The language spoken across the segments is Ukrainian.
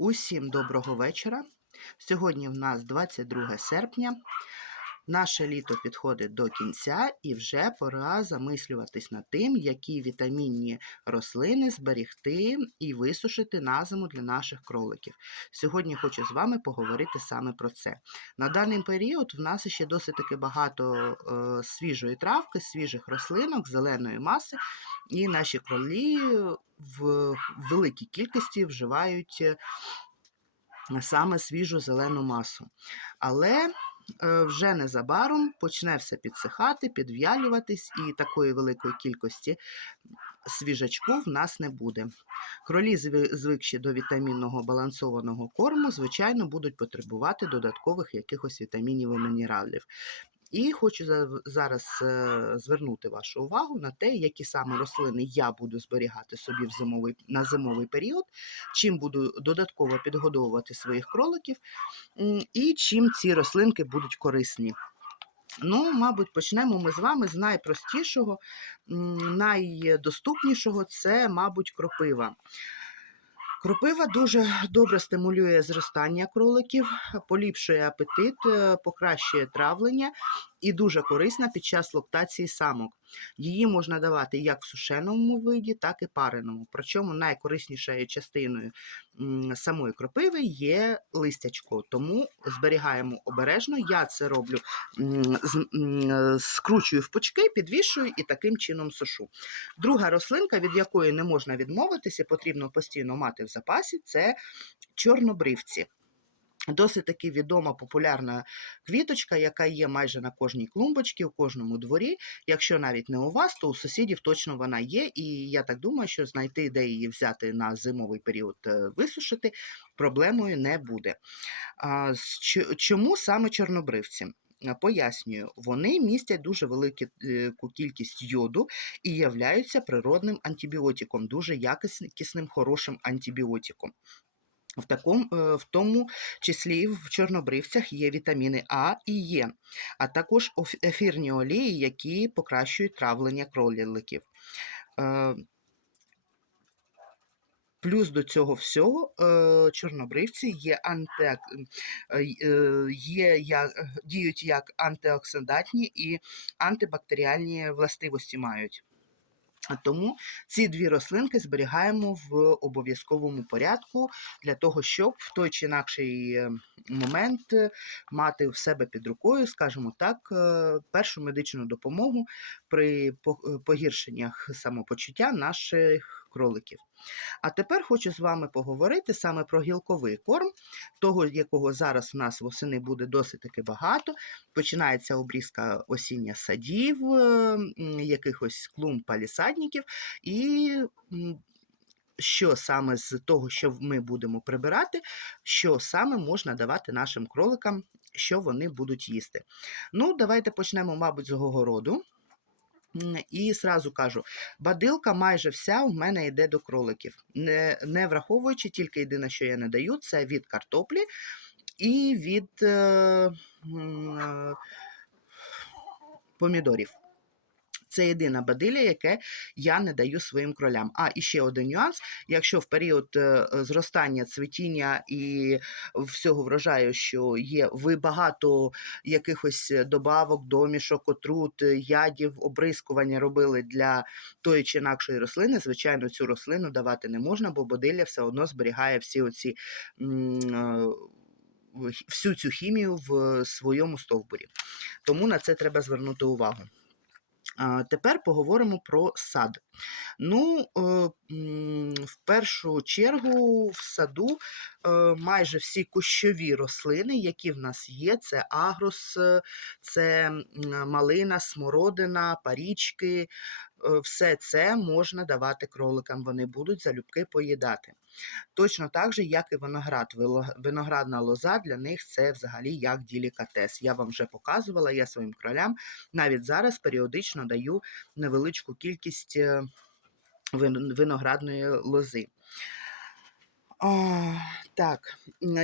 Усім доброго вечора. Сьогодні в нас 22 серпня. Наше літо підходить до кінця і вже пора замислюватись над тим, які вітамінні рослини зберігти і висушити на зиму для наших кроликів. Сьогодні хочу з вами поговорити саме про це. На даний період в нас ще досить таки багато е, свіжої травки, свіжих рослинок, зеленої маси, і наші кролі в великій кількості вживають е, саме свіжу зелену масу. Але вже незабаром почне все підсихати, підв'ялюватись, і такої великої кількості свіжачку в нас не буде. Кролі, зви- звикші до вітамінного балансованого корму, звичайно, будуть потребувати додаткових якихось вітамінів і мінералів. І хочу зараз е, звернути вашу увагу на те, які саме рослини я буду зберігати собі в зимовий, на зимовий період, чим буду додатково підгодовувати своїх кроликів, і чим ці рослинки будуть корисні. Ну, мабуть, почнемо ми з вами з найпростішого, найдоступнішого це, мабуть, кропива. Кропива дуже добре стимулює зростання кроликів, поліпшує апетит, е, покращує травлення і дуже корисна під час лактації самок. Її можна давати як в сушеному виді, так і пареному. Причому найкориснішою частиною самої кропиви є листячко, тому зберігаємо обережно. Я це роблю, скручую в пучки, підвішую і таким чином сушу. Друга рослинка, від якої не можна відмовитися, потрібно постійно мати в запасі, це чорнобривці. Досить таки відома популярна квіточка, яка є майже на кожній клумбочці, у кожному дворі. Якщо навіть не у вас, то у сусідів точно вона є. І я так думаю, що знайти, де її взяти на зимовий період е, висушити, проблемою не буде. Чому саме чорнобривці? Пояснюю, вони містять дуже велику кількість йоду і являються природним антибіотиком, дуже якісним, хорошим антибіотиком. В, такому, е, в тому числі в чорнобривцях є вітаміни А і Е, а також ефірні олії, які покращують травлення кроліків. Е, Плюс до цього всього е, чорнобривці є, анти, є як, діють як антиоксидантні і антибактеріальні властивості мають. Тому ці дві рослинки зберігаємо в обов'язковому порядку для того, щоб в той чи інакший е, момент е, мати в себе під рукою, скажімо так, е, першу медичну допомогу при погіршеннях самопочуття наших кроликів. А тепер хочу з вами поговорити саме про гілковий корм, того, якого зараз в нас восени буде досить таки багато. Починається обрізка осіння садів, е, якихось клумб палісадників, і що саме з того, що ми будемо прибирати, що саме можна давати нашим кроликам, що вони будуть їсти. Ну, давайте почнемо, мабуть, з огороду. І сразу кажу, бадилка майже вся у мене йде до кроликів, не, не враховуючи тільки єдине, що я не даю, це від картоплі і від е, е, помідорів. Це єдина бадиля, яке я не даю своїм кролям. А і ще один нюанс: якщо в період е, зростання цвітіння і всього врожаю, що є, ви багато якихось добавок, домішок, отрут, ядів, обрискування робили для тої чи інакшої рослини, звичайно, цю рослину давати не можна, бо бадилля все одно зберігає всі оці. е, Всю цю хімію в своєму стовбурі. Тому на це треба звернути увагу. Тепер поговоримо про сад. Ну, е, в першу чергу в саду е, майже всі кущові рослини, які в нас є, це агрос, е, це малина, смородина, парічки. Все це можна давати кроликам, вони будуть залюбки поїдати. Точно так же, як і виноград. Виноградна лоза для них це взагалі як ділікатес. Я вам вже показувала, я своїм кролям навіть зараз періодично даю невеличку кількість е, виноградної лози. А, так,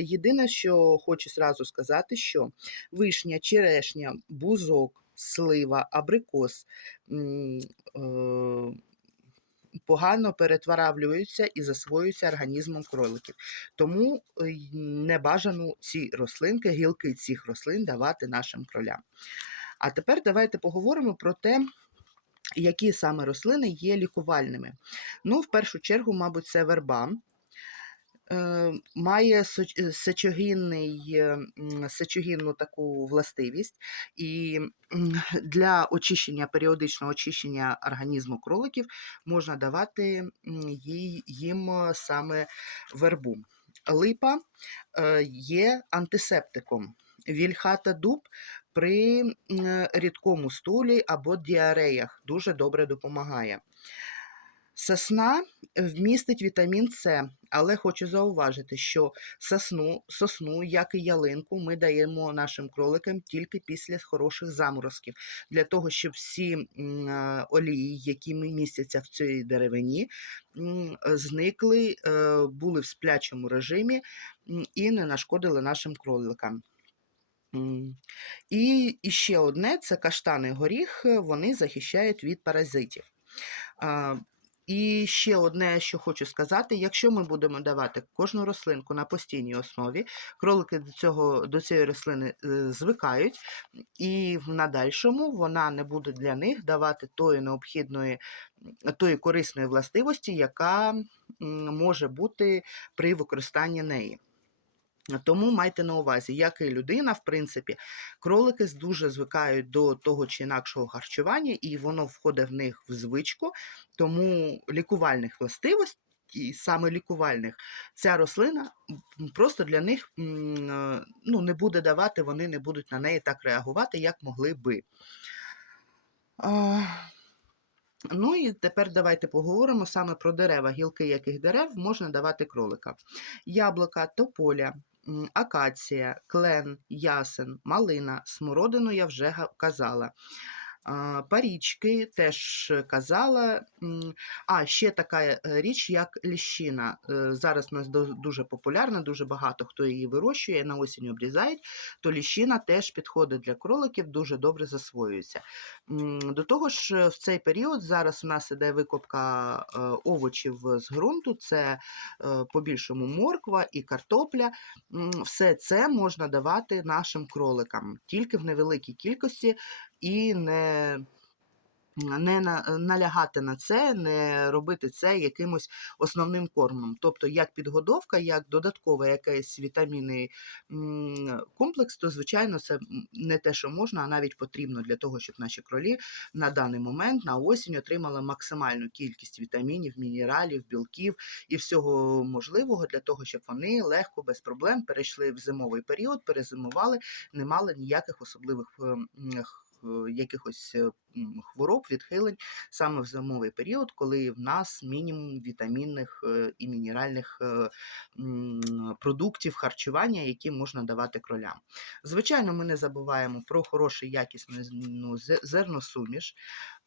єдине, що хочу зразу сказати, що вишня, черешня, бузок, слива, абрикос, е, погано перетравлюються і засвоюються організмом кроликів. Тому е, не бажано ці рослинки, гілки цих рослин давати нашим кролям. А тепер давайте поговоримо про те, які саме рослини є лікувальними. Ну, в першу чергу, мабуть, це верба. Е, Має е, сечогінний, е, сечогінну таку властивість, і для очищення, періодичного очищення організму кроликів можна давати їй- їм саме вербу. Липа є антисептиком. Вільхата дуб при рідкому стулі або діареях дуже добре допомагає. Сосна вмістить вітамін С, але хочу зауважити, що сосну, сосну, як і ялинку, ми даємо нашим кроликам тільки після хороших заморозків, для того, щоб всі е, олії, які містяться в цій деревині, зникли, е, були в сплячому режимі і не нашкодили нашим кроликам. І, ще одне це каштани горіх, е, вони захищають від паразитів. І ще одне, що хочу сказати: якщо ми будемо давати кожну рослинку на постійній основі, кролики до, цього, до цієї рослини е, звикають, і в надальшому вона не буде для них давати тої необхідної, тої корисної властивості, яка може бути при використанні неї. Тому майте на увазі, як і людина, в принципі, кролики дуже звикають до того чи інакшого харчування, і воно входить в них в звичку, тому лікувальних властивостей. Саме лікувальних ця рослина просто для них е, ну, не буде давати, вони не будуть на неї так реагувати, як могли би. Ну і тепер давайте поговоримо саме про дерева, гілки яких дерев можна давати кроликам. Яблука, тополя, акація, клен, ясен, малина, смородину я вже казала. Парічки теж казала. А, ще така е, річ, як ліщина. Е, Зараз у нас дуже популярна, дуже багато хто її вирощує, на осінь обрізають, то ліщина теж підходить для кроликів, дуже добре засвоюється. До того ж, в цей період зараз у нас іде викопка овочів з ґрунту, це по-більшому морква і картопля. Все це можна давати нашим кроликам тільки в невеликій кількості і не. Не на- налягати на це, не робити це якимось основним кормом. Тобто, як підгодовка, як додатковий якийсь вітамінний комплекс, то звичайно це не те, що можна, а навіть потрібно для того, щоб наші кролі на даний момент на осінь отримали максимальну кількість вітамінів, мінералів, білків і всього можливого для того, щоб вони легко без проблем перейшли в зимовий період, перезимували, не мали ніяких особливих якихось е, хвороб, відхилень саме в зимовий період, коли в нас мінімум вітамінних е, і мінеральних е, продуктів харчування, які можна давати кролям. Звичайно, ми не забуваємо про хорошу якісну ну, зе- зерносуміш.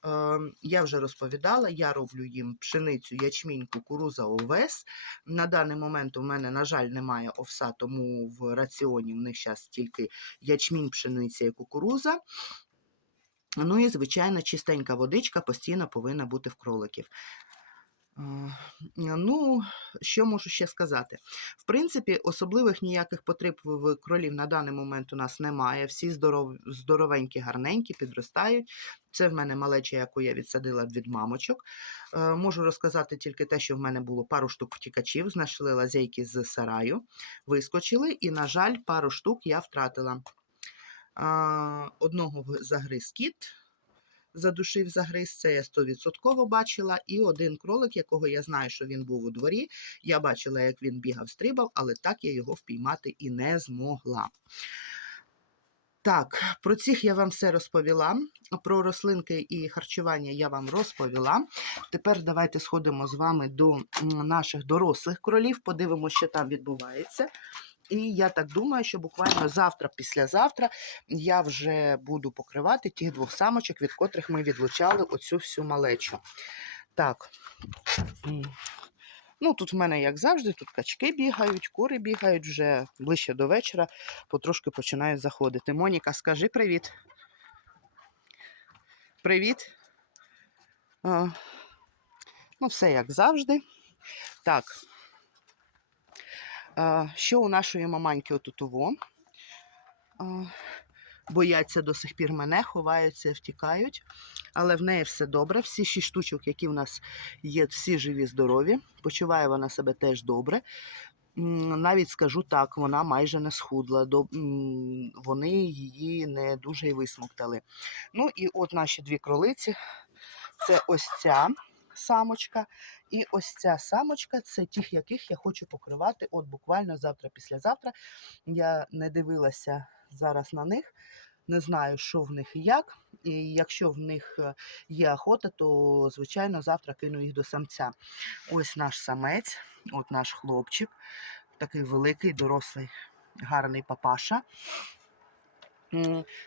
Е, Я вже розповідала, я роблю їм пшеницю, ячмінь, кукуруза, овес. На даний момент у мене, на жаль, немає овса, тому в раціоні в них зараз тільки ячмінь, пшениця і кукуруза. Ну і, звичайно, чистенька водичка постійно повинна бути в кроликів. Ну, що можу ще сказати? В принципі, особливих ніяких потреб в в кролів на даний момент у нас немає. Всі здоров... здоровенькі, гарненькі, підростають. Це в мене малеча, яку я відсадила від мамочок. Е, Можу розказати тільки те, що в мене було пару штук втікачів, знайшли лазейки з сараю, вискочили, і, на жаль, пару штук я втратила. А, Одного загриз кіт, задушив загриз, це я стовідсотково бачила. І один кролик, якого я знаю, що він був у дворі. Я бачила, як він бігав, стрибав, але так я його впіймати і не змогла. Так, про цих я вам все розповіла. Про рослинки і харчування я вам розповіла. Тепер давайте сходимо з вами до наших дорослих кролів, подивимося, що там відбувається. І я так думаю, що буквально завтра, післязавтра, я вже буду покривати тих двох самочок, від котрих ми відлучали оцю всю малечу. Так. Ну, тут в мене, як завжди, тут качки бігають, кури бігають вже ближче до вечора, потрошки починають заходити. Моніка, скажи привіт. Привіт. А, Ну, все як завжди. Так. Що у нашої маманьки отутово? Бояться до сих пір мене, ховаються, втікають. Але в неї все добре. Всі шість штучок, які в нас є, всі живі, здорові. Почуває вона себе теж добре. Навіть скажу так, вона майже не схудла. Вони її не дуже й висмоктали. Ну і от наші дві кролиці. Це ось ця самочка. І ось ця самочка це тих, яких я хочу покривати. От буквально завтра-післязавтра. Я не дивилася зараз на них. Не знаю, що в них і як. І якщо в них е, є охота, то звичайно завтра кину їх до самця. Ось наш самець, от наш хлопчик, такий великий, дорослий, гарний папаша.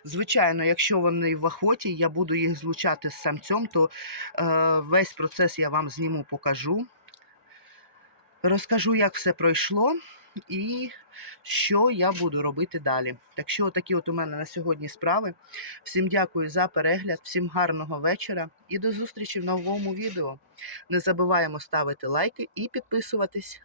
Звичайно, якщо вони в охоті, я буду їх злучати з самцем, то е, весь процес я вам зніму, покажу. Розкажу, як все пройшло і що я буду робити далі. Так що, такі от у мене на сьогодні справи. Всім дякую за перегляд, всім гарного вечора і до зустрічі в новому відео. Не забуваємо ставити лайки і підписуватись.